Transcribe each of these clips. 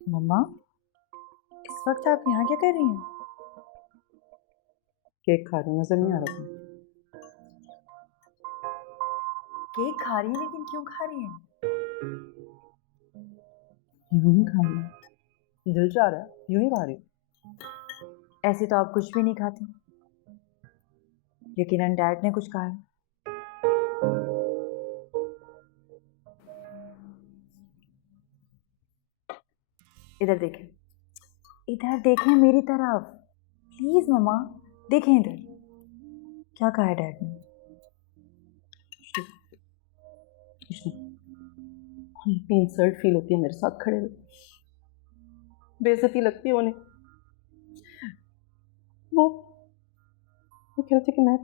मम्मा, इस वक्त आप यहाँ क्या कर रही हैं? केक खा रही हूँ, नजर नहीं आ रहा था। केक खा रही हैं, लेकिन क्यों खा रही हैं? यूं ही खा रही हूँ, दिल चाह रहा है, यूं ही खा रही हूँ। ऐसे तो आप कुछ भी नहीं खाती। यकीनन डैड ने कुछ कहा है। इधर देखें, इधर देखें मेरी तरफ। प्लीज मम्मा, देखें इधर। क्या कहा है डैड ने? इतनी इंसल्ट फील होती है मेरे साथ खड़े हुए, बेइज्जती लगती है उन्हें। वो वो कह रहे थे कि मैं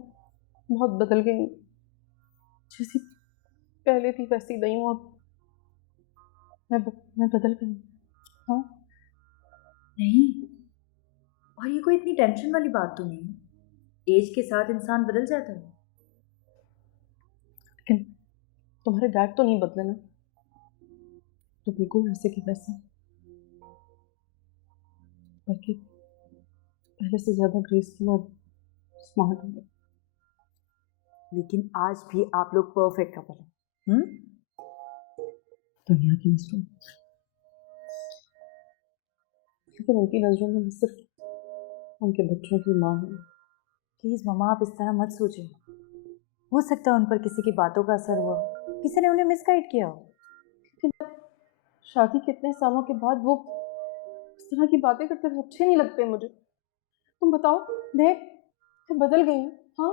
बहुत बदल गई हूँ, जैसी पहले थी वैसी नहीं हूँ अब। मैं बदल गई हूँ। हाँ नहीं, और ये कोई इतनी टेंशन वाली बात तो नहीं है। एज के साथ इंसान बदल जाता है। लेकिन तुम्हारे डैड तो नहीं बदले ना, तो बिल्कुल वैसे के वैसे, बल्कि पहले से ज्यादा ग्रेसफुल और स्मार्ट हो गए। लेकिन आज भी आप लोग परफेक्ट कपल हैं। दुनिया की नजरों में, लेकिन उनकी नजरों में मैं सिर्फ उनके बच्चों की माँ हूँ। प्लीज मम्मा, आप इस तरह मत सोचें। हो सकता है उन पर किसी की बातों का असर हुआ, किसी ने उन्हें मिसगाइड किया हो। शादी के इतने सालों के बाद वो इस तरह की बातें करते थे, अच्छे नहीं लगते मुझे। तुम बताओ, मैं बदल गई हूँ। हाँ,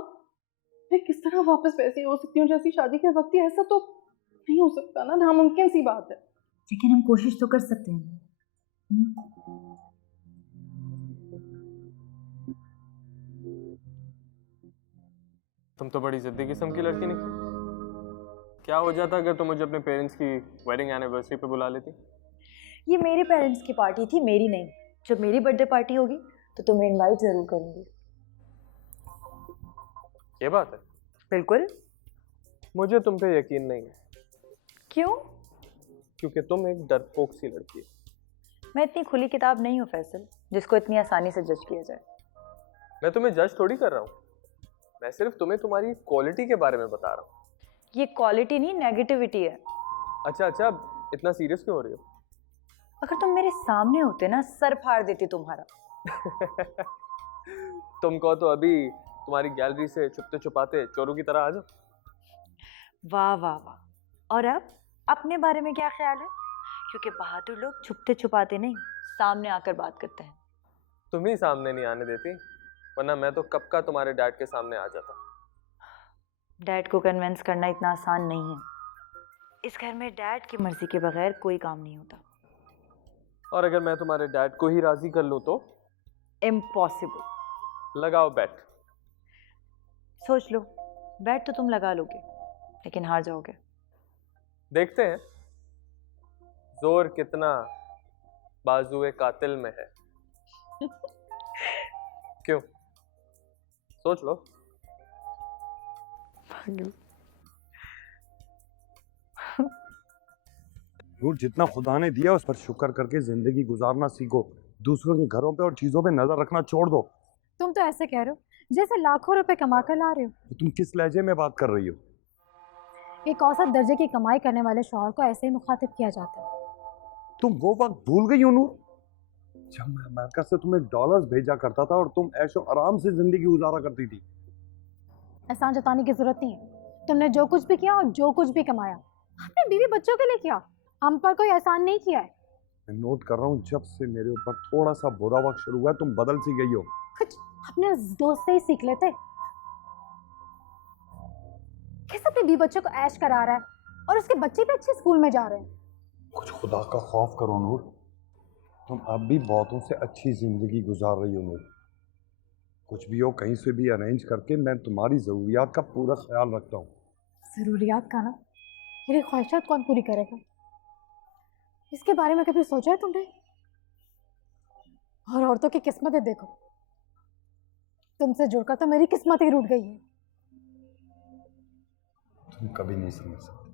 मैं किस तरह वापस वैसी हो सकती हूँ जैसी शादी के वक्त थी? ऐसा तो नहीं हो सकता ना, नामुमकिन सी बात है। लेकिन हम कोशिश तो कर सकते हैं। तुम तो बड़ी जिद्दी किस्म की लड़की निकली। क्या हो जाता अगर तुम मुझे अपने पेरेंट्स की वेडिंग एनिवर्सरी पे बुला लेती? ये मेरे पेरेंट्स की पार्टी थी, मेरी नहीं। जब मेरी बर्थडे पार्टी होगी तो तुम्हें इनवाइट जरूर करूंगी। ये बात है। बिल्कुल। मुझे तुम पे यकीन नहीं है, क्यों? क्योंकि तुम एक डरपोक सी लड़की हो। मैं इतनी खुली किताब नहीं हूँ फैसल, जिसको इतनी आसानी से जज किया जाए। मैं तुम्हें जज थोड़ी कर रहा हूँ, मैं सिर्फ तुम्हें तुम्हारी क्वालिटी के बारे में बता रहा हूँ। ये क्वालिटी नहीं, नेगेटिविटी है। अच्छा अच्छा, इतना सीरियस क्यों हो रही हो? अगर तुम मेरे सामने होते ना, सर फाड़ देती तुम्हारा। तुमको तो अभी तुम्हारी गैलरी से छुपते छुपाते चोरों की तरह आ जाओ। वाह वाह वाह। और अब अपने बारे में क्या ख्याल है? क्योंकि बहादुर लोग छुपते छुपाते नहीं, सामने आकर बात करते हैं। तुम ही सामने नहीं आने देती, वरना मैं तो कब का तुम्हारे डैड के सामने आ जाता। डैड को कन्विंस करना इतना आसान नहीं है। इस घर में डैड की मर्जी के बगैर कोई काम नहीं होता। और अगर मैं तुम्हारे डैड को ही राजी कर लूं तो? इम्पॉसिबल। लगाओ बैट। सोच लो, बैट तो तुम लगा लोगे, लेकिन हार जाओगे। देखते हैं जोर कितना बाजुए कातिल में है। क्यों? सोच लो। नूर, जितना खुदा ने दिया उस पर शुक्र करके जिंदगी गुजारना सीखो। दूसरों के घरों पे और चीजों पे नजर रखना छोड़ दो। तुम तो ऐसे कह रहे हो जैसे लाखों रुपए कमा कर ला रहे हो। तो तुम किस लहजे में बात कर रही हो? एक औसत दर्जे की कमाई करने वाले शौहर को ऐसे ही मुखातिब किया जाता है। तुम वो वक्त भूल गई हो नूर, जब मैं अमेरिका से तुम्हें डॉलर्स भेजा करता था और तुम ऐशो आराम से जिंदगी गुजारा करती थी। एहसान जताने की जरूरत नहीं है। तुमने जो कुछ भी किया और जो कुछ भी कमाया अपने बीवी बच्चों के लिए किया, हम पर कोई एहसान नहीं किया है। मैं नोट कर रहा हूँ, जब से मेरे ऊपर थोड़ा सा बुरा वक्त शुरू हुआ है, तुम बदल सी गई हो। कुछ अपने दोस्त से ही सीख लेते। किस अपने बीवी बच्चों को ऐश करा रहा है और उसके बच्चे भी अच्छे स्कूल में जा रहे हैं। कुछ खुदा का खौफ करो नूर, तुम अब भी बहुतों से अच्छी जिंदगी गुजार रही हो नूर। कुछ भी हो, कहीं से भी अरेंज करके मैं तुम्हारी जरूरियात का पूरा ख्याल रखता हूँ। जरूरियात का ना, मेरी ख्वाहिशात कौन पूरी करेगा? इसके बारे में कभी सोचा है तुमने? और औरतों की किस्मतें देखो, तुमसे जुड़कर तो मेरी किस्मत ही रूठ गई है। तुम कभी नहीं समझ सकते।